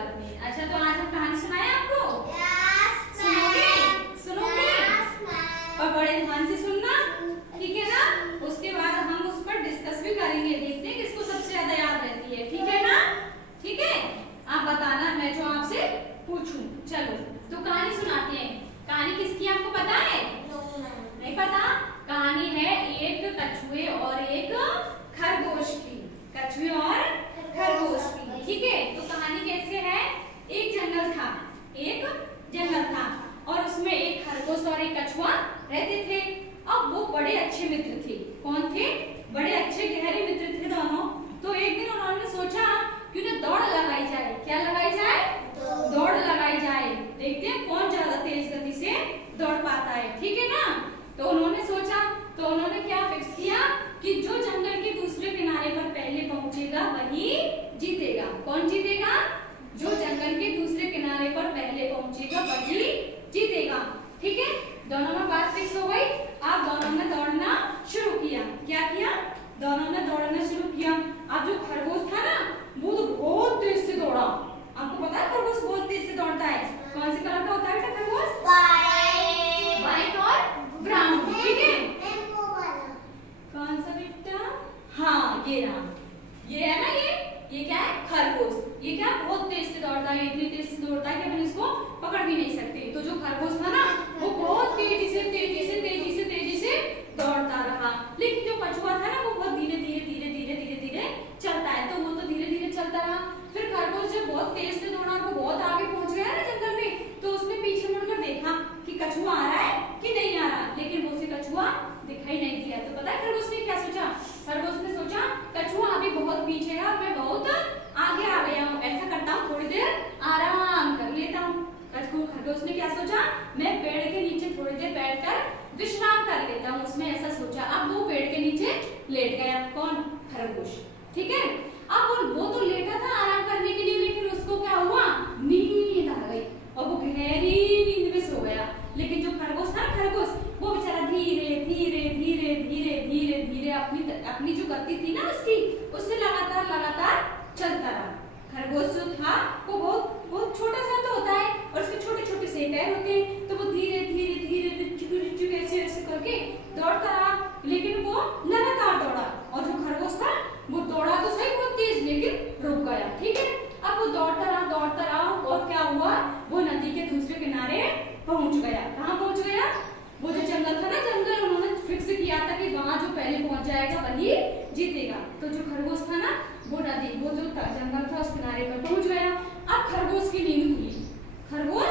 बात नहीं। अच्छा तो आज हम कहानी सुनाए आपको? सुनोगे? सुनोगे? और बड़े ध्यान से सुनना, ठीक है ना? उसके बाद हम उस पर डिस्कस भी करेंगे, देखते हैं किसको सबसे ज्यादा याद रहती है, ठीक है ना? ठीक है, आप बताना मैं जो आपसे पूछूं। चलो तो कहानी सुनाते हैं। कहानी किसकी आपको पता है? नहीं पता? कहानी है एक कछुए और एक खरगोश की। कछुए और खरगोश की, ठीक है? तो कहानी कैसे है? एक जंगल था, एक जंगल था और उसमें एक खरगोश और एक कछुआ रहते थे। अब वो बड़े अच्छे मित्र थे। कौन थे? बड़े अच्छे गहरे मित्र थे दोनों। तो एक दिन उन्होंने सोचा क्यों ना दौड़ लगाई जाए। क्या लगाई जाए? दौड़ लगाई जाए। देखते हैं कौन ज्यादा तेज गति से दौड़ पाता है, ठीक है ना? तो उन्होंने सोचा, तो उन्होंने क्या फिक्स किया कि जो जंगल के दूसरे किनारे पर पहले पहुंचेगा वही जीतेगा। कौन जीतेगा? जो जंगल के दूसरे किनारे पर पहले पहुंचेगा वही जीतेगा, ठीक है? दोनों में बात फिक्स हो गई। अब दोनों ने दौड़ना शुरू किया। क्या किया? दोनों ने दौड़ना शुरू किया। अब जो खरगोश था ना, वो तो बहुत तेज से दौड़ा। आपको पता है खरगोश बहुत तेज से दौड़ता है। कौन से कलर का होता है खरगोश? व्हाइट और ब्राउन, ठीक है? कौन सा बेटा? हाँ ये रहा, ये है ना, ये क्या है? खरगोश। ये क्या बहुत तेज से दौड़ता है, इतनी तेज से दौड़ता है कि अपन इसको पकड़ भी नहीं सकते। तो जो खरगोश था ना, वो बहुत तेजी से दौड़ता रहा। लेकिन जो कछुआ था ना, वो बहुत धीरे धीरे चलता है। तो वो तो धीरे धीरे चलता रहा। फिर खरगोश जब बहुत तेज से दौड़ा, वो बहुत आगे पहुंच गया ना जंगल में, तो उसने पीछे मुड़कर देखा कि कछुआ आ रहा है कि नहीं आ रहा। लेकिन वो उसे कछुआ दिखाई नहीं दिया। तो पता है खरगोश ने क्या सोचा? खरगोश ने सोचा कछुआ अभी बहुत पीछे है, मैं बहुत आगे आ गया हूँ। ऐसा करता हूँ, थोड़ी देर आराम कर लेता हूँ। खरगोश ने क्या सोचा? मैं पेड़ के नीचे थोड़ी देर बैठकर विश्राम कर लेता हूँ। उसने ऐसा सोचा। अब वो पेड़ के नीचे लेट गया। कौन? खरगोश, ठीक है? अब वो तो लेटा था आराम करने के लिए, लेकिन उसको क्या हुआ? नींद आ गई और वो गहरी नींद में सो गया। लेकिन जो खरगोश था, खरगोश वो बेचारा धीरे अपनी जो गति थी ना उसकी, उससे लगातार चलता रहा। खरगोश जो था वो बहुत छोटा सा तो होता है और उसके छोटे से पैर होते हैं। तो वो धीरे ऐसे करके दौड़ता रहा। लेकिन वो लगातार दौड़ा और जो खरगोश था वो दौड़ा तो सही बहुत तेज, लेकिन रुक गया, ठीक है? अब वो दौड़ता रहा और क्या हुआ? वो नदी के दूसरे किनारे पहुंच गया। कहाँ पहुंच गया? वो जो जंगल था ना, जंगल उन्होंने फिक्स किया था कि वहां जो पहले पहुंच जाएगा वही जीतेगा। तो जो खरगोश था ना, वो जो जंगल था उस किनारे पर पहुंच गया। अब खरगोश की नींद खुली। खरगोश